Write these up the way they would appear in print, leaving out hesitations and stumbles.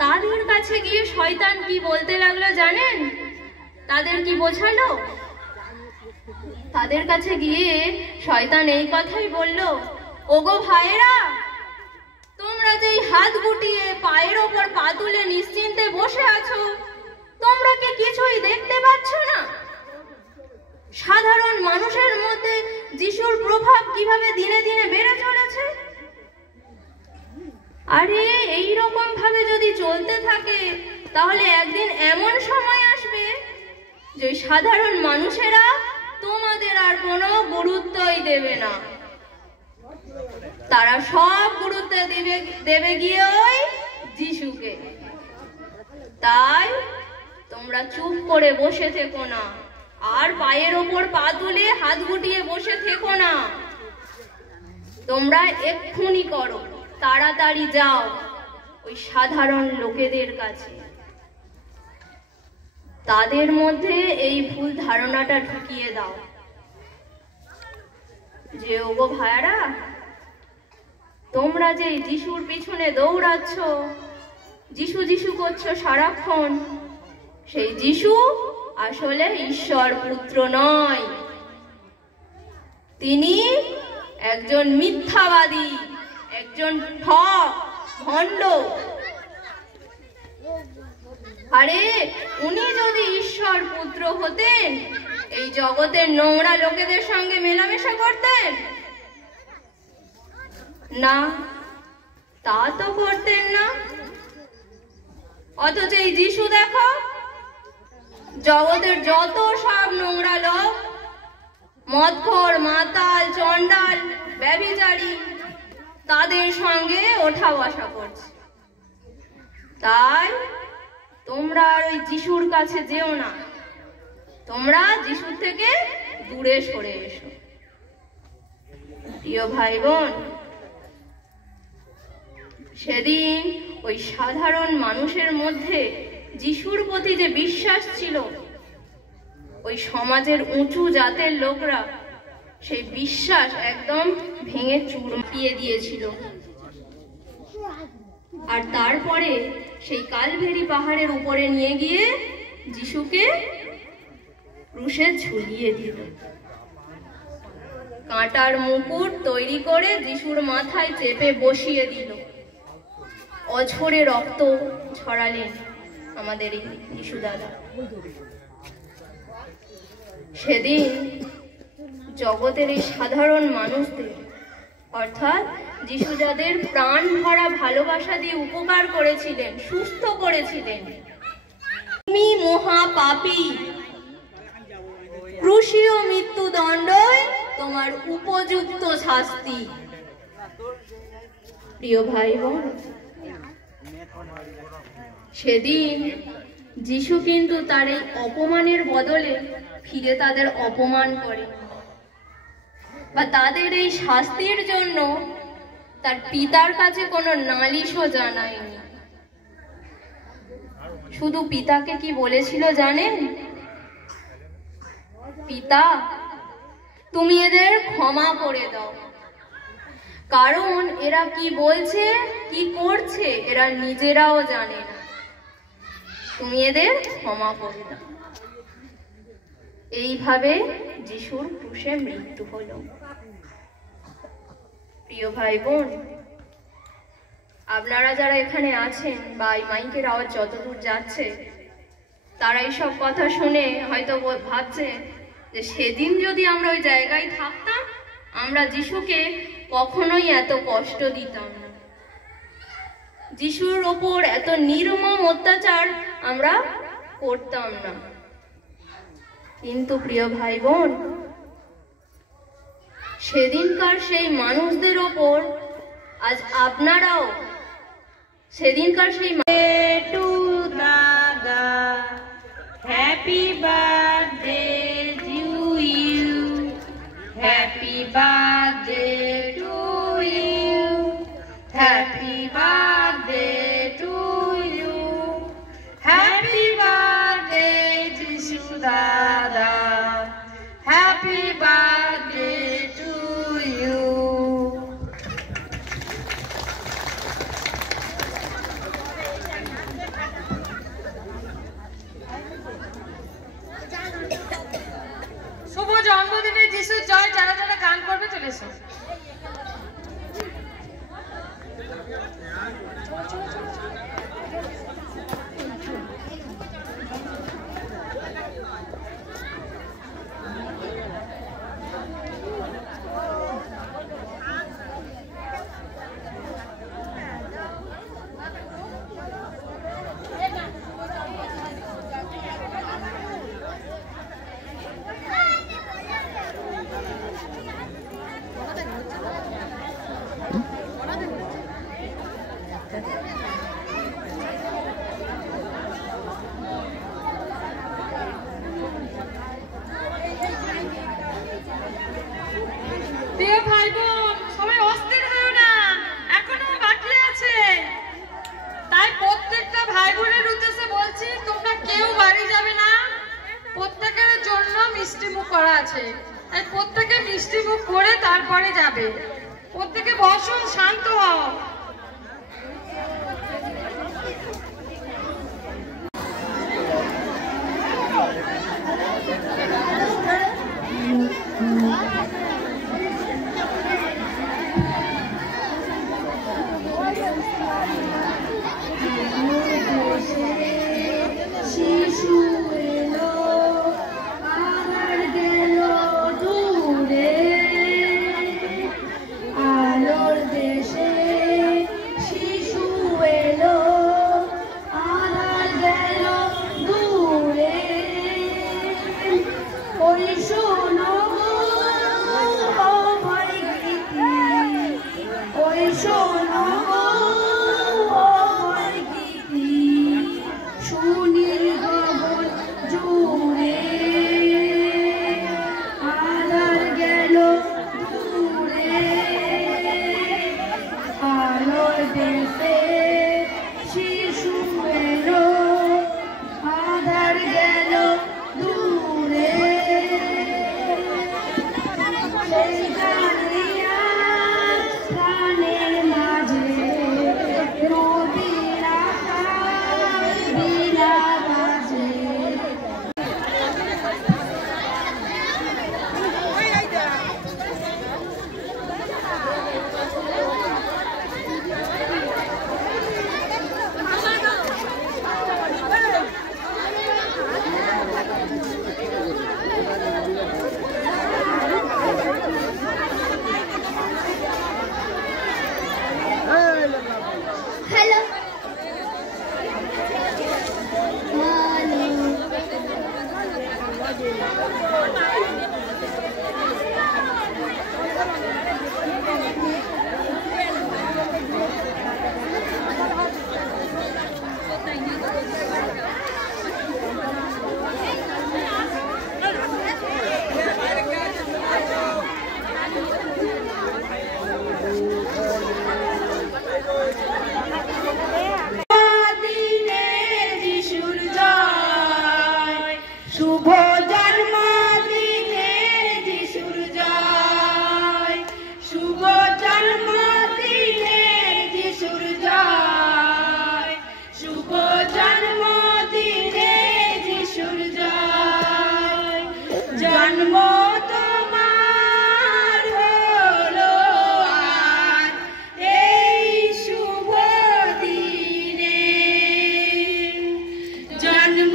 তাদের কাছে গিয়ে শয়তান কি বলতে লাগলো জানেন? তাদের কি বোঝালো? তাদের কাছে গিয়ে শয়তান এই কথাই বলল, ওগো ভাইরা, তোমরা যেই হাত গুটিয়ে পায়ের ওপর পা তুলে নিশ্চিন্তে বসে আছো, তোমরা কি কিছুই দেখতে পাচ্ছ না? সাধারণ মানুষের মধ্যে যিশুর প্রভাব কিভাবে দিনে দিনে বেড়ে চলেছে। আরে এই রকম ভাবে যদি চলতে থাকে তাহলে একদিন এমন সময় আসবে যে সাধারণ মানুষেরা তোমাদের আর কোনো গুরুত্বই দেবে না। তারা সব গুরুত্ব দেবে গিয়ে ওই যিশুকে। তাই তোমরা চুপ করে বসে থেকো না, আর পায়ের ওপর পা তুলে হাত গুটিয়ে বসে থেকো না। তোমরা এক্ষুনি করো, তাড়াতাড়ি যাও ওই সাধারণ লোকেদের কাছে। তাদের মধ্যে এই ভুল ধারণাটা ঢুকিয়ে দাও যে ওগো ভাইরা, তোমরা যে যিশুর পিছনে দৌড়াচ্ছ, যিশু যিশু করছো সারাক্ষণ, সেই যিশু আসলে ঈশ্বর পুত্র নয়। তিনি একজন মিথ্যাবাদী, একজন ঠক ভণ্ড। আরে উনি যদি ঈশ্বর পুত্র হতেন, এই জগতের নোংরা লোকেদের সঙ্গে মেলামেশা করতেন না? তা তো করতেন না। অথচ এই যিশু দেখো, জগতের যত সব নোংরা লোক, মদখোর, মাতাল, চন্ডাল, ব্যভিচারী, তাদের সঙ্গে ওঠা বসা করছে। তাই তোমরা আর ওই যিশুর কাছে যেও না, তোমরা যিশুর থেকে দূরে সরে এসো। প্রিয় ভাই বোন, সেদিন ওই সাধারণ মানুষের মধ্যে যিশুর প্রতি যে বিশ্বাস ছিল, ওই সমাজের উঁচু জাতের লোকরা সেই বিশ্বাস একদম ভেঙে চুরকিয়ে দিয়েছিল। আর তারপরে সেই কালভেরি পাহাড়ের উপরে নিয়ে গিয়ে যিশুকে ক্রুশে ঝুলিয়ে দিল। কাঁটার মুকুট তৈরি করে যিশুর মাথায় চেপে বসিয়ে দিল। অঝরে রক্ত ছড়ালেন আমাদের এই যিশু দাদা। সেদিন জগতের এই সাধারণ মানুষদের, অর্থাৎ যিশু যাদের প্রাণ ভরা ভালোবাসা দিয়ে উপকার করেছিলেন, সুস্থ করেছিলেন, তুমি মহাপাপী, ক্রুশীয় মৃত্যুদণ্ডই তোমার উপযুক্ত শাস্তি। প্রিয় ভাই বোন, সেদিন যিশু কিন্তু তার এই অপমানের বদলে ফিরে তাদের অপমান করে, বা তাদের এই শাস্তির জন্য তার পিতার কাছে কোনো নালিশও জানায়নি। শুধু পিতাকে কি বলেছিল জানেন? পিতা, তুমি এদের ক্ষমা করে দাও, কারণ এরা কি বলছে, কি করছে এরা নিজেরাও জানে না। তুমি এদের ক্ষমা করে দাও। এইভাবে যিশুর ক্রুশে মৃত্যু হলো। প্রিয় ভাই বোন, আপনারা যারা এখানে আছেন বা এই মাইকের আওয়াজ যতদূর যাচ্ছে, তারা এইসব কথা শুনে হয়তো ভাবছে যে সেদিন যদি আমরা ওই জায়গায় থাকতাম, আমরা যিশুকে কখনোই এত কষ্ট দিতাম না, যিশুর ওপর এত নির্মম অত্যাচার আমরা করতাম না। কিন্তু প্রিয় ভাই বোন, সেদিনকার সেই মানুষদের ওপর আজ আপনারাও সেদিনকার সেই টু দাদা, happy birthday to you, happy birthday to you, শোনো সুনীল গগন জুড়ে আধার গেল দূরে আলোর দেশে শিশু এলো আধার গেল দূরে সেই জানিয়া প্রাণের মাঝে নদীর আকাশ বিনা বাজে হ্যালো শুভ জন্মদিনের যিশুর জয় শুভ জন্মদিনের যিশুর জয় শুভ জন্মদিনের যিশুর জয় জন্ম তোমার হলো আজ এই শুভ দিনে জন্ম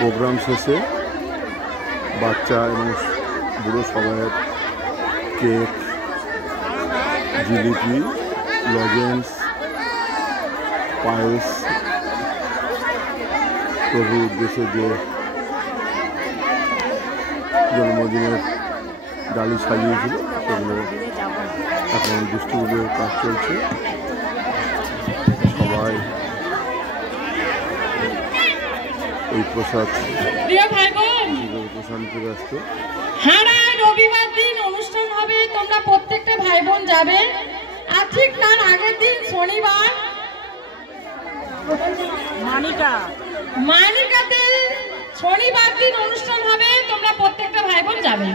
প্রোগ্রাম শেষে বাচ্চা এবং বুড়ো সবাইয়ের কেক, জিলিপি, লজেন্স, পায়েস, প্রভুর উদ্দেশ্যে যে জন্মদিনের ডালি সাজিয়েছিল সেগুলো এখন ডিস্ট্রিবিউটের কাজ চলছে। সবাই এই প্রসাদ প্রসাদে ব্যস্ত। হ্যাঁ, রবিবার দিন অনুষ্ঠান হবে, তোমরা প্রত্যেকটা ভাই বোন যাবে। আর ঠিক তার আগের দিন শনিবার মানিকাতে শনিবার দিন অনুষ্ঠান হবে, তোমরা প্রত্যেকটা ভাই বোন যাবে।